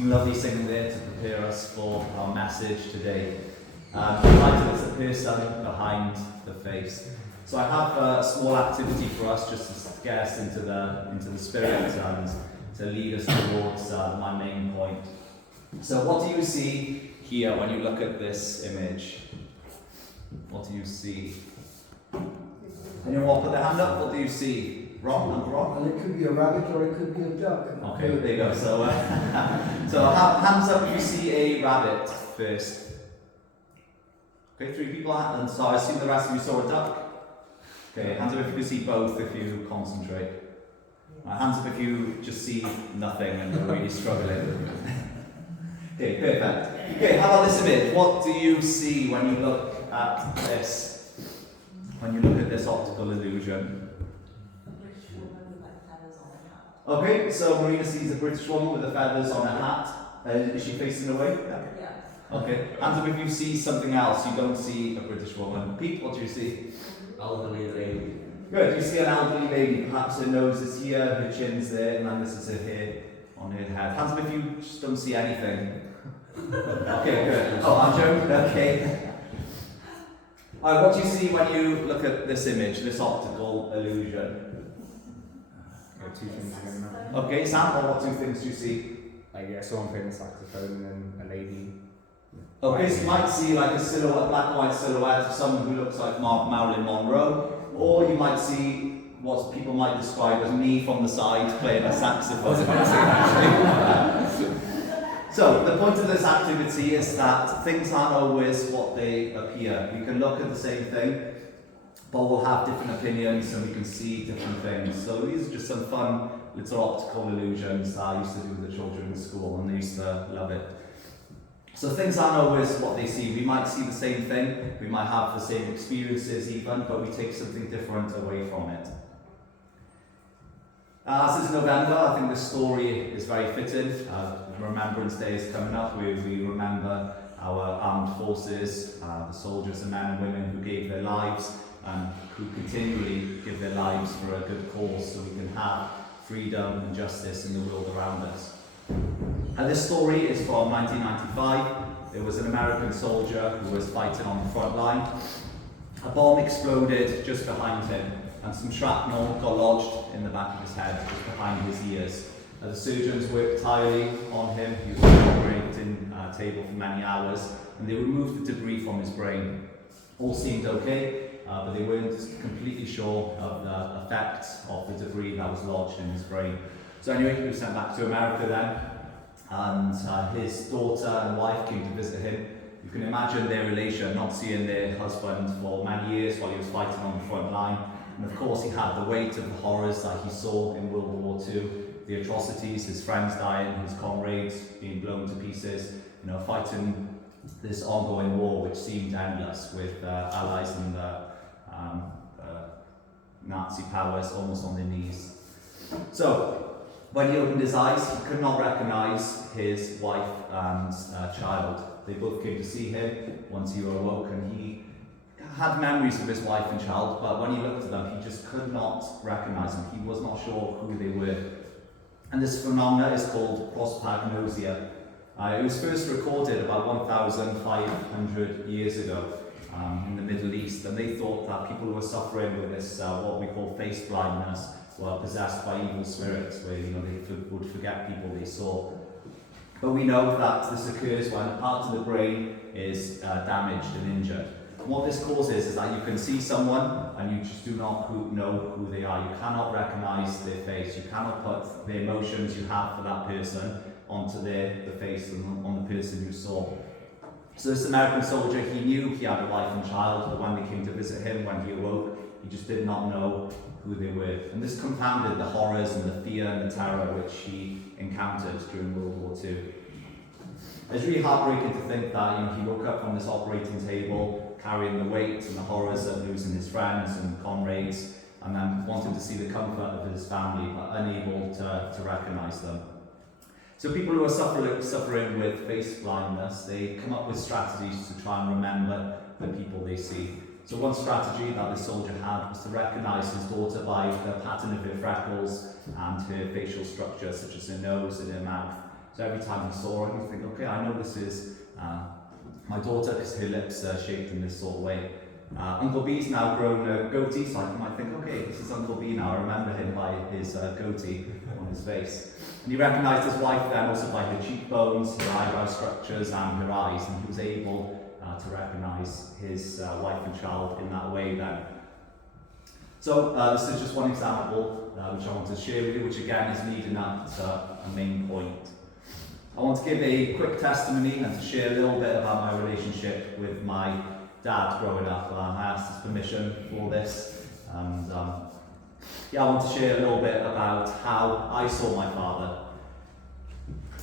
Some lovely singing there to prepare us for our message today. The title is The Person Behind the Face. So I have a small activity for us just to get us into the spirit and to lead us towards my main point. So what do you see here when you look at this image? What do you see? Anyone want to put their hand up? What do you see? Wrong, number wrong? And it could be a rabbit or it could be a duck. Okay, there you go. So, hands up if you see a rabbit first. Okay, 3 people. And so I assume the rest of you saw a duck. Okay, hands up if you can see both if you concentrate. Hands up if you just see nothing and are really struggling. Okay, perfect. Okay, how about this image? What do you see when you look at this? When you look at this optical illusion? Okay, so Marina sees a British woman with the feathers on her hat. Is she facing away? Yeah. Okay, hands up if you see something else. You don't see a British woman. Pete, what do you see? Elderly lady. Good, you see an elderly lady. Perhaps her nose is here, her chin's there, and then this is her hair on her head. Hands up if you just don't see anything. Okay, good. Oh, I'm joking. Okay. Alright, what do you see when you look at this image, this optical illusion? Two things again now. Okay, Sam, what 2 things do you see? Like someone playing the saxophone and then a lady. Okay, so you might see like a silhouette, black and white silhouette of someone who looks like Marilyn Monroe, or you might see what people might describe as me from the side playing a saxophone. So the point of this activity is that things aren't always what they appear. We can look at the same thing, but we'll have different opinions and we can see different things. So these are just some fun little optical illusions that I used to do with the children in school, and they used to love it. So things aren't always what they see. We might see the same thing, we might have the same experiences even, but we take something different away from it. As it's November, I think this story is very fitting. Remembrance Day is coming up, where we remember our armed forces, the soldiers and men and women who gave their lives and who continually give their lives for a good cause so we can have freedom and justice in the world around us. And this story is from 1995. There was an American soldier who was fighting on the front line. A bomb exploded just behind him, and some shrapnel got lodged in the back of his head, just behind his ears. The surgeons worked tirelessly on him. He was on the operating table for many hours, and they removed the debris from his brain. All seemed okay, but they weren't completely sure of the effects of the debris that was lodged in his brain. So anyway, he was sent back to America then, and his daughter and wife came to visit him. You can imagine their relation, not seeing their husband for many years while he was fighting on the front line. And of course he had the weight of the horrors that he saw in World War II, the atrocities, his friends dying, his comrades being blown to pieces, fighting this ongoing war which seemed endless, with allies and Nazi powers almost on their knees. So when he opened his eyes, he could not recognize his wife and child. They both came to see him once he awoke, and he had memories of his wife and child, but when he looked at them, he just could not recognize them. He was not sure who they were. And this phenomena is called prosopagnosia. It was first recorded about 1,500 years ago in the Middle East, and they thought that people who were suffering with this, what we call face blindness, were possessed by evil spirits, where they would forget people they saw. But we know that this occurs when a part of the brain is damaged and injured. And what this causes is that you can see someone and you just do not know who they are. You cannot recognize their face. You cannot put the emotions you have for that person onto the face and on the person you saw. So this American soldier, he knew he had a wife and child, but when they came to visit him, when he awoke, he just did not know who they were. And this compounded the horrors and the fear and the terror which he encountered during World War II. It's really heartbreaking to think that he woke up on this operating table carrying the weight and the horrors of losing his friends and comrades, and then wanting to see the comfort of his family, but unable to recognize them. So people who are suffering with face blindness, they come up with strategies to try and remember the people they see. So one strategy that the soldier had was to recognize his daughter by the pattern of her freckles and her facial structure, such as her nose and her mouth. So every time he saw her, you think, okay, I know this is my daughter, because her lips are shaped in this sort of way. Uncle B's now grown a goatee, so I might think, okay, this is Uncle B now. I remember him by his goatee on his face. And he recognised his wife then also by her cheekbones, her eyebrow structures, and her eyes, and he was able to recognise his wife and child in that way then. So this is just one example which I want to share with you, which again is leading up to a main point. I want to give a quick testimony and to share a little bit about my relationship with my dad growing up. I asked his permission for this, and I want to share a little bit about how I saw my father.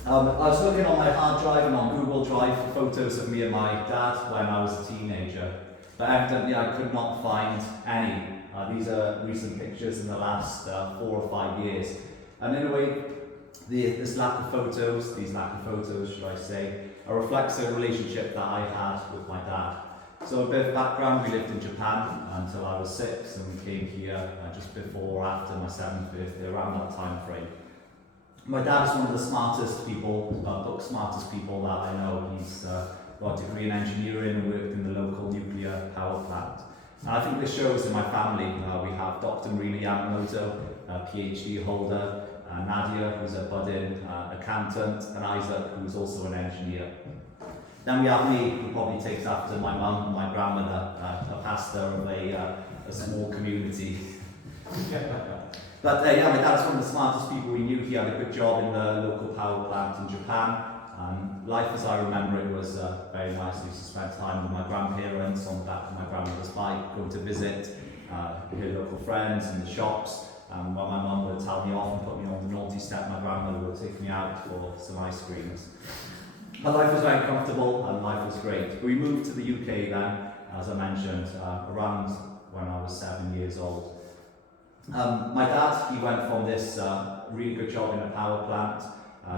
I was looking on my hard drive and on Google Drive for photos of me and my dad when I was a teenager, but evidently I could not find any. These are recent pictures in the last 4 or 5 years, and in a way, this lack of photos, these lack of photos, should I say, reflects a relationship that I had with my dad. So a bit of background, we lived in Japan until I was 6, and we came here just before or after my 7th birthday, around that time frame. My dad is one of the smartest people, book smartest people that I know. He's got a degree in engineering and worked in the local nuclear power plant. And I think this shows in my family. We have Dr. Marina Yamamoto, a PhD holder, Nadia, who's a budding accountant, and Isaac, who's also an engineer. Then we have me, who probably takes after my mum and my grandmother, a pastor of a small community. But my dad's one of the smartest people we knew. He had a good job in the local power plant in Japan. Life as I remember it was very nice. We used to spend time with my grandparents on the back of my grandmother's bike, going to visit her local friends in the shops. While my mum would tell me off and put me on the naughty step, my grandmother would take me out for some ice creams. But life was very comfortable and life was great. We moved to the UK then, as I mentioned, around when I was 7 years old. My dad, he went from this really good job in a power plant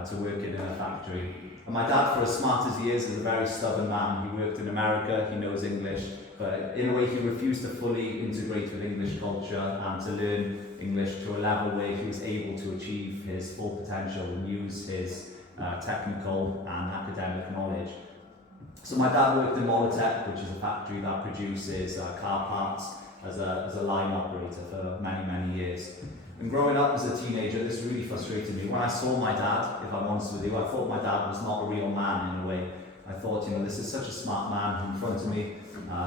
to working in a factory. And my dad, for as smart as he is a very stubborn man. He worked in America, he knows English, but in a way he refused to fully integrate with English culture and to learn English to a level where he was able to achieve his full potential and use his technical and academic knowledge. So my dad worked in Molotech, which is a factory that produces car parts, as a line operator for many, many years. And growing up as a teenager, this really frustrated me. When I saw my dad, if I'm honest with you, I thought my dad was not a real man in a way. I thought, this is such a smart man in front of me,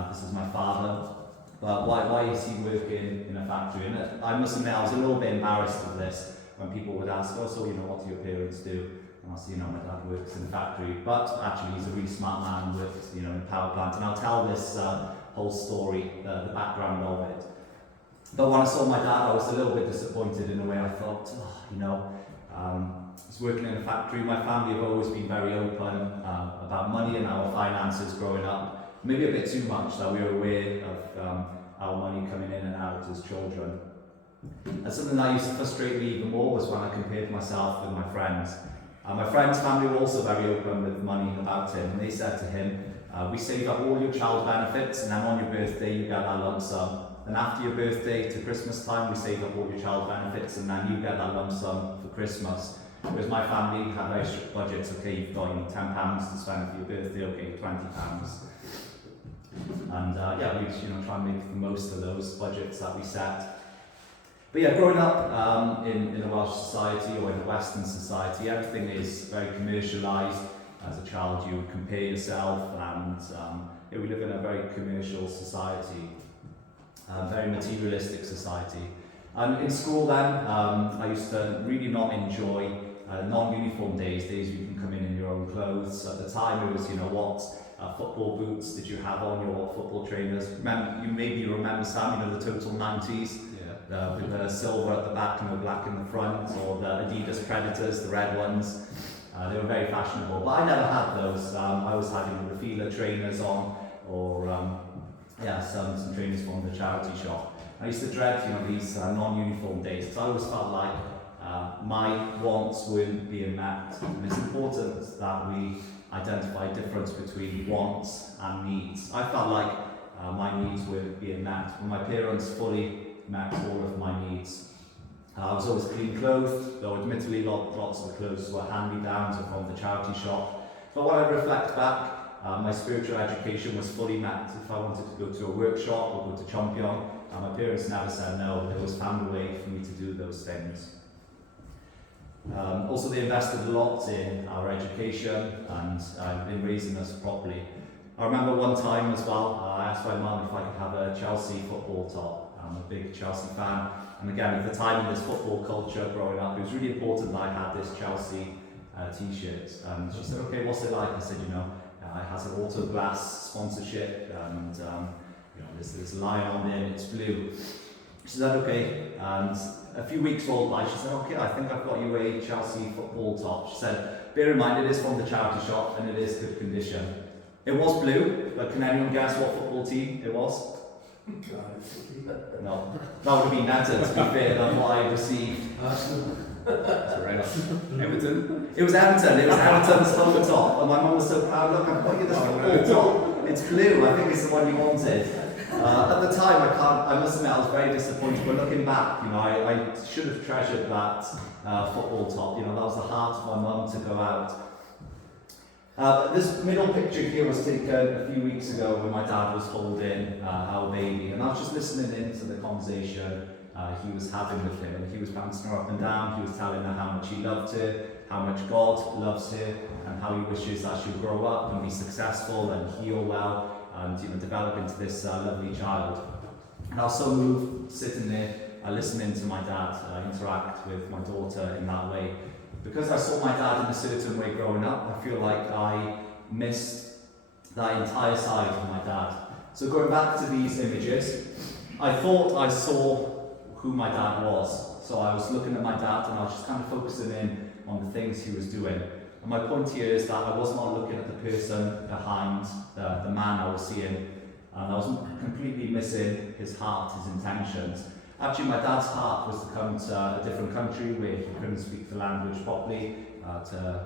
this is my father, but why is he working in a factory? And I must admit, I was a little bit embarrassed of this when people would ask, so what do your parents do? And I'll say, my dad works in a factory, but actually he's a really smart man, works, in a power plant, and I'll tell this whole story, the background of it. But when I saw my dad, I was a little bit disappointed in a way. I thought, he's working in a factory. My family have always been very open about money and our finances growing up. Maybe a bit too much that we were aware of our money coming in and out as children. And something that used to frustrate me even more was when I compared myself with my friends. My friend's family were also very open with money about him, and they said to him, we save up all your child benefits, and then on your birthday you get that lump sum. And after your birthday to Christmas time, we save up all your child benefits, and then you get that lump sum for Christmas. Whereas my family had very strict budgets. Okay, you've got £10 to spend for your birthday. Okay, £20. And we try and make the most of those budgets that we set. But growing up in a Welsh society or in a Western society, everything is very commercialised. As a child, you compare yourself, and we live in a very commercial society, very materialistic society. And in school then, I used to really not enjoy non-uniform days you can come in your own clothes. At the time it was, what football boots did you have on, your what football trainers. Maybe you remember Sam, the total 90s, with the silver at the back and the black in the front, or the Adidas Predators, the red ones. They were very fashionable, but I never had those. I was having the Fila trainers on, or some trainers from the charity shop. I used to dread, these non-uniform days, because I always felt like my wants weren't being met. And it's important that we identify a difference between wants and needs. I felt like my needs weren't being met, when my parents fully met all of my needs. I was always clean clothed, though admittedly lots of the clothes were hand-me-downs or from the charity shop. But when I reflect back, my spiritual education was fully met. If I wanted to go to a workshop or go to Champion, my parents never said no. They always found a way for me to do those things. Also, they invested a lot in our education and in raising us properly. I remember one time as well, I asked my mum if I could have a Chelsea football top. I'm a big Chelsea fan, and again, at the time in this football culture growing up, it was really important that I had this Chelsea t-shirt. And she said, okay, what's it like? I said, it has an auto glass sponsorship, and there's this line on there, and it's blue. She said, okay, and a few weeks rolled by, she said, okay, I think I've got you a Chelsea football top. She said, bear in mind, it is from the charity shop, and it is good condition. It was blue, but can anyone guess what football team it was? No, that would have been better, to be fair, than what I received. Everton. It was Everton. It was Everton's football top, and my mum was so proud. Look, I've got you this football top. It's blue. I think it's the one you wanted. At the time, I must admit, I was very disappointed. But looking back, I should have treasured that football top. That was the heart of my mum to go out. This middle picture here was taken a few weeks ago when my dad was holding our baby, and I was just listening in to the conversation he was having with him, and he was bouncing her up and down. He was telling her how much he loved her, how much God loves her, and how he wishes that she'll grow up and be successful and heal well and develop into this lovely child. And I was so moved sitting there listening to my dad interact with my daughter in that way. Because I saw my dad in a certain way growing up, I feel like I missed that entire side of my dad. So going back to these images, I thought I saw who my dad was. So I was looking at my dad and I was just kind of focusing in on the things he was doing. And my point here is that I was not looking at the person behind the man I was seeing. And I was completely missing his heart, his intentions. Actually, my dad's heart was to come to a different country where he couldn't speak the language properly, to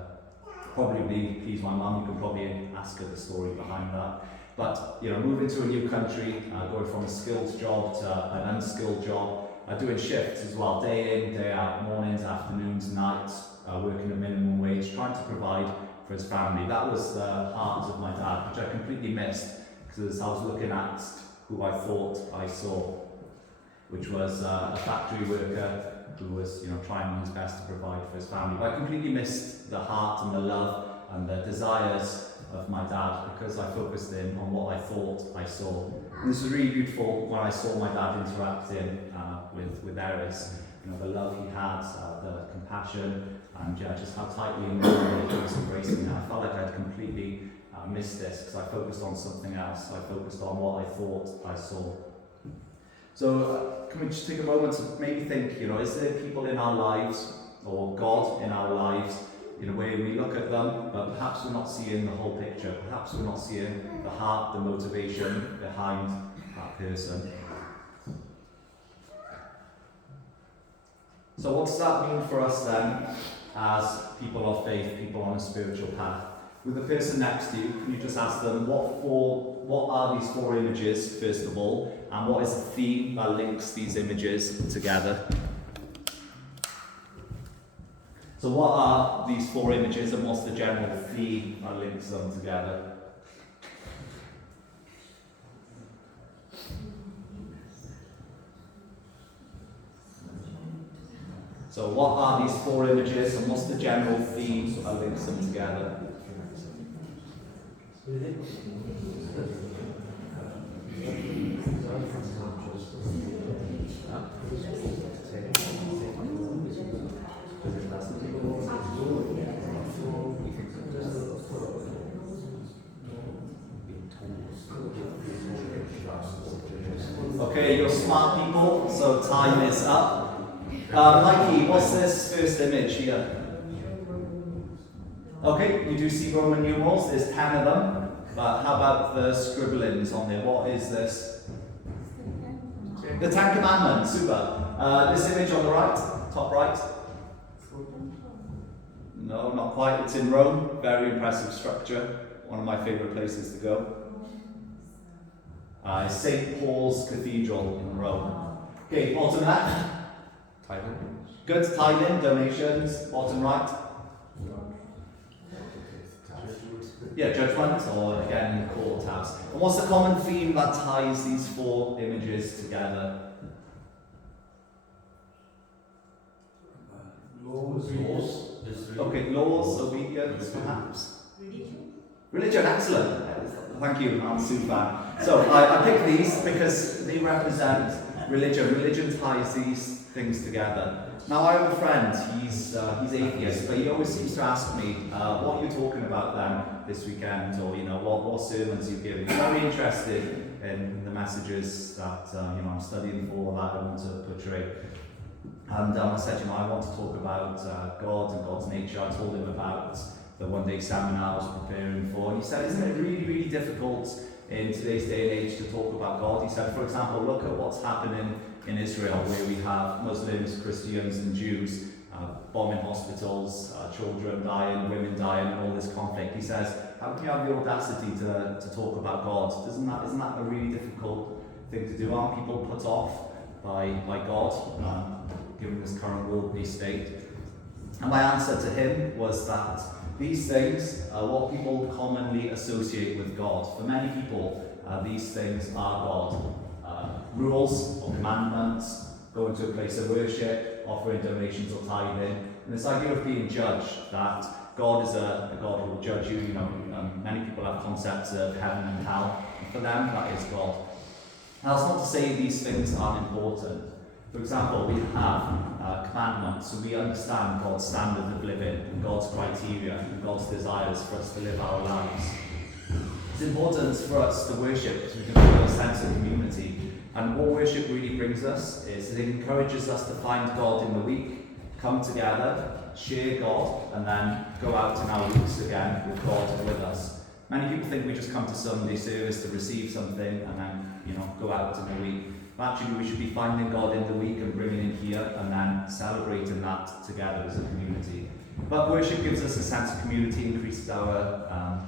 probably please my mum. You can probably ask her the story behind that. But moving to a new country, going from a skilled job to an unskilled job, doing shifts as well, day in, day out, mornings, afternoons, nights, working a minimum wage, trying to provide for his family. That was the heart of my dad, which I completely missed because I was looking at who I thought I saw, which was a factory worker who was trying his best to provide for his family. But I completely missed the heart and the love and the desires of my dad because I focused in on what I thought I saw. And this was really beautiful when I saw my dad interacting with Eris. The love he had, the compassion, and just how tightly and warmly he was embracing me. I felt like I'd completely missed this because I focused on something else. I focused on what I thought I saw. So can we just take a moment to maybe think, is there people in our lives or God in our lives, where we look at them, but perhaps we're not seeing the whole picture. Perhaps we're not seeing the heart, the motivation behind that person. So what does that mean for us then as people of faith, people on a spiritual path? With the person next to you, can you just ask them, what are these four images, first of all, and what is the theme that links these images together? So what are these four images and what's the general theme that links them together? So what are these four images and what's the general theme that links them together? Okay, you're smart people, so time is up. Mikey, what's this first image here? Okay, you do see Roman numerals, there's 10 of them, but how about the scribblings on there? What is this? The Ten Commandments, super. This image on the right, top right? No, not quite, it's in Rome, very impressive structure, one of my favourite places to go. St. Paul's Cathedral in Rome. Okay, bottom left. Title. Good, tithing, donations, bottom right. Yeah, judgment, or again in the court tabs. And what's the common theme that ties these four images together? Laws. Okay, laws, obedience, perhaps. Religion, excellent. Thank you, I'm Sue fan. So I picked these because they represent religion. Religion ties these things together. Now I have a friend, he's atheist, but he always seems to ask me, what are you talking about then this weekend, or what sermons you give. He's very interested in the messages that I'm studying for, that I want to portray. And I said, I want to talk about God and God's nature. I told him about the one-day seminar I was preparing for. And he said, isn't it really, really difficult in today's day and age to talk about God? He said, for example, look at what's happening in Israel, where we have Muslims, Christians and Jews bombing hospitals, children dying, women dying, and all this conflict. He says, how can you have the audacity to talk about God? Isn't that a really difficult thing to do? Aren't people put off by God, given this current worldly state? And my answer to him was that these things are what people commonly associate with God. For many people, these things are God. Rules or commandments, going to a place of worship, offering donations or tithing, and this idea of being judged, that God is a God who will judge you. Many people have concepts of heaven and hell, and for them that is God. Now, that's not to say these things aren't important. For example, we have commandments, so we understand God's standard of living and God's criteria and God's desires for us to live our lives. It's important for us to worship because we can feel a sense of community. And what worship really brings us is it encourages us to find God in the week, come together, share God, and then go out in our weeks again with God with us. Many people think we just come to Sunday service to receive something and then, go out in the week. But actually, we should be finding God in the week and bringing Him here and then celebrating that together as a community. But worship gives us a sense of community, increases our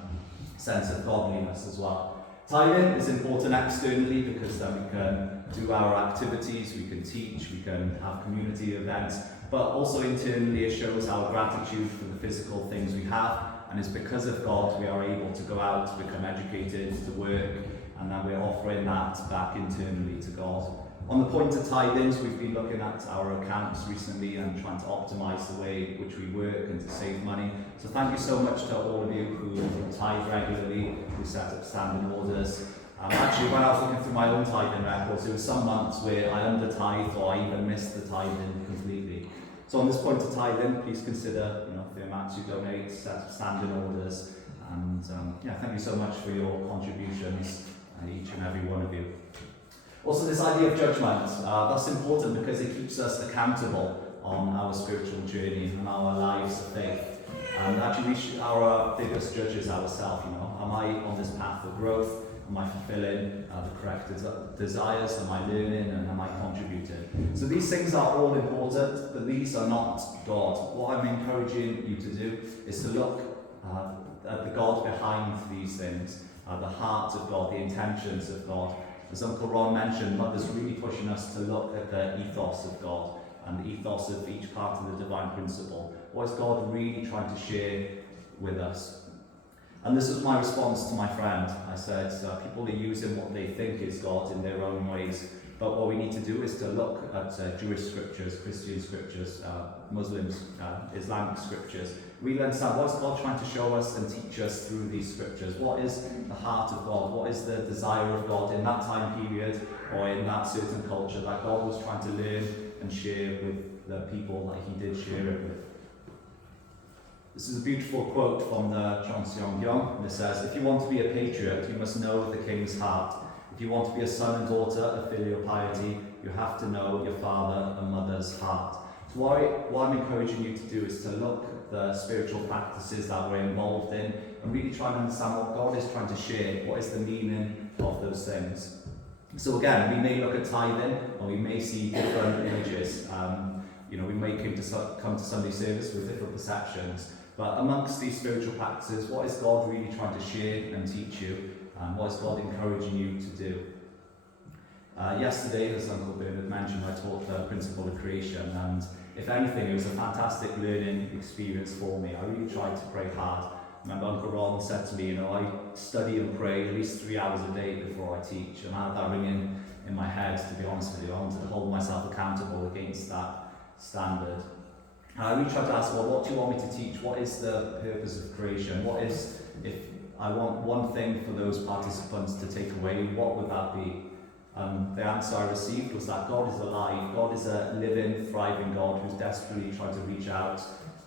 sense of godliness as well. Tithing is important externally because then we can do our activities, we can teach, we can have community events, but also internally it shows our gratitude for the physical things we have, and it's because of God we are able to go out, become educated, to work, and then we're offering that back internally to God. On the point of tithings, we've been looking at our accounts recently and trying to optimise the way in which we work and to save money. So thank you so much to all of you who tithe regularly, who set up standing orders. Actually, when I was looking through my own tithing records, there were some months where I under-tithed or I even missed the tithing completely. So on this point of tithing, please consider the amounts you donate, set up standing orders, and thank you so much for your contributions, each and every one of you. Also, this idea of judgment, that's important because it keeps us accountable on our spiritual journey and our lives of faith. And actually, our biggest judge is ourselves. Am I on this path of growth? Am I fulfilling the correct desires? Am I learning and am I contributing? So these things are all important, but these are not God. What I'm encouraging you to do is to look at the God behind these things, the heart of God, the intentions of God. As Uncle Ron mentioned, Mother's really pushing us to look at the ethos of God and the ethos of each part of the divine principle. What is God really trying to share with us? And this was my response to my friend. I said, people are using what they think is God in their own ways, but what we need to do is to look at Jewish scriptures, Christian scriptures, Muslims, Islamic scriptures. Really understand what is God trying to show us and teach us through these scriptures. What is the heart of God? What is the desire of God in that time period or in that certain culture that God was trying to learn and share with the people that He did share it with? This is a beautiful quote from the Cheonseong-gyeong, and it says, "If you want to be a patriot, you must know the king's heart. If you want to be a son and daughter of filial piety, you have to know your father and mother's heart." So what I'm encouraging you to do is to look at the spiritual practices that we're involved in and really try and understand what God is trying to share, what is the meaning of those things. So again, we may look at tithing, or we may see different images. We may come to Sunday service with different perceptions. But amongst these spiritual practices, what is God really trying to share and teach you? And what is God encouraging you to do? Yesterday, as Uncle Bernard mentioned, I taught the principle of creation, and if anything, it was a fantastic learning experience for me. I really tried to pray hard. I remember Uncle Ron said to me, I study and pray at least 3 hours a day before I teach. And I had that ringing in my head, to be honest with you. I wanted to hold myself accountable against that standard. And I really tried to ask, well, what do you want me to teach? What is the purpose of creation? What is, if I want one thing for those participants to take away, what would that be? The answer I received was that God is alive. God is a living, thriving God who's desperately trying to reach out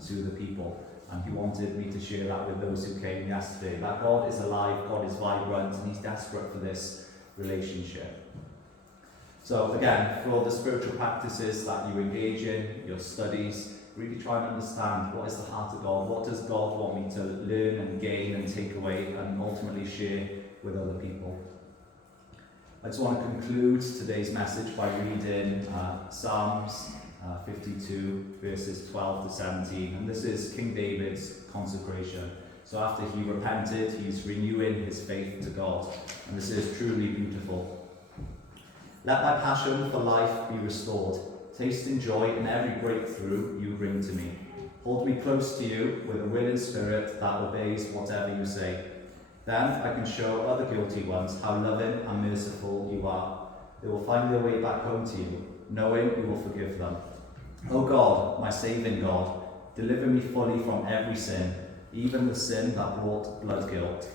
to the people. And he wanted me to share that with those who came yesterday. That God is alive, God is vibrant, and he's desperate for this relationship. So again, for all the spiritual practices that you engage in, your studies, really try and understand what is the heart of God, what does God want me to learn and gain and take away and ultimately share with other people. I just want to conclude today's message by reading Psalms 52 verses 12 to 17, and this is King David's consecration. So after he repented, he's renewing his faith to God, and this is truly beautiful. Let my passion for life be restored. Taste and joy in every breakthrough you bring to me. Hold me close to you with a willing spirit that obeys whatever you say. Then I can show other guilty ones how loving and merciful you are. They will find their way back home to you, knowing you will forgive them. O God, my saving God, deliver me fully from every sin, even the sin that brought blood guilt.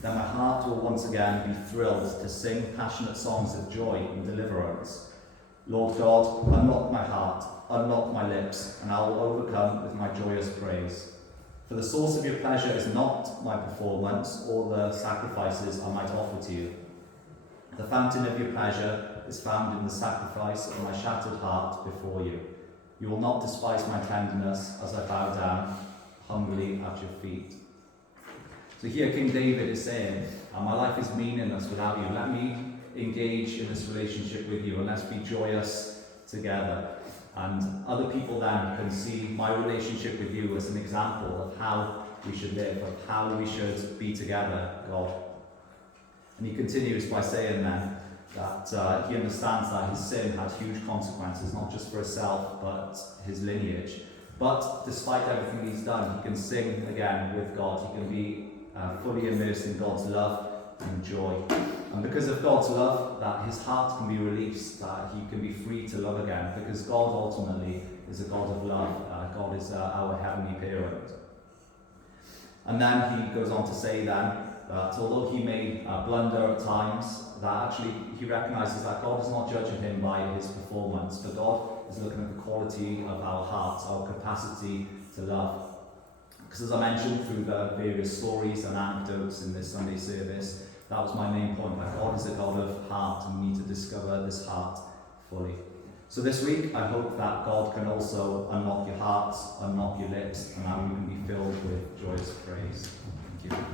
Then my heart will once again be thrilled to sing passionate songs of joy and deliverance. Lord God, unlock my heart, unlock my lips, and I will overcome with my joyous praise. For the source of your pleasure is not my performance or the sacrifices I might offer to you. The fountain of your pleasure is found in the sacrifice of my shattered heart before you. You will not despise my tenderness as I bow down humbly at your feet. So here King David is saying, my life is meaningless without you. Let me engage in this relationship with you and let's be joyous together. And other people then can see my relationship with you as an example of how we should live, of how we should be together, God. And he continues by saying then that he understands that his sin had huge consequences, not just for himself, but his lineage. But despite everything he's done, he can sing again with God. He can be fully immersed in God's love and joy. And because of God's love, that his heart can be released, that he can be free to love again, because God ultimately is a God of love. God is our heavenly parent. And then he goes on to say then that although he may blunder at times, that actually he recognizes that God is not judging him by his performance, but God is looking at the quality of our hearts, our capacity to love. Because as I mentioned through the various stories and anecdotes in this Sunday service, that was my main point, that God is a God of heart and we need to discover this heart fully. So this week, I hope that God can also unlock your hearts, unlock your lips, and that we can be filled with joyous praise. Thank you.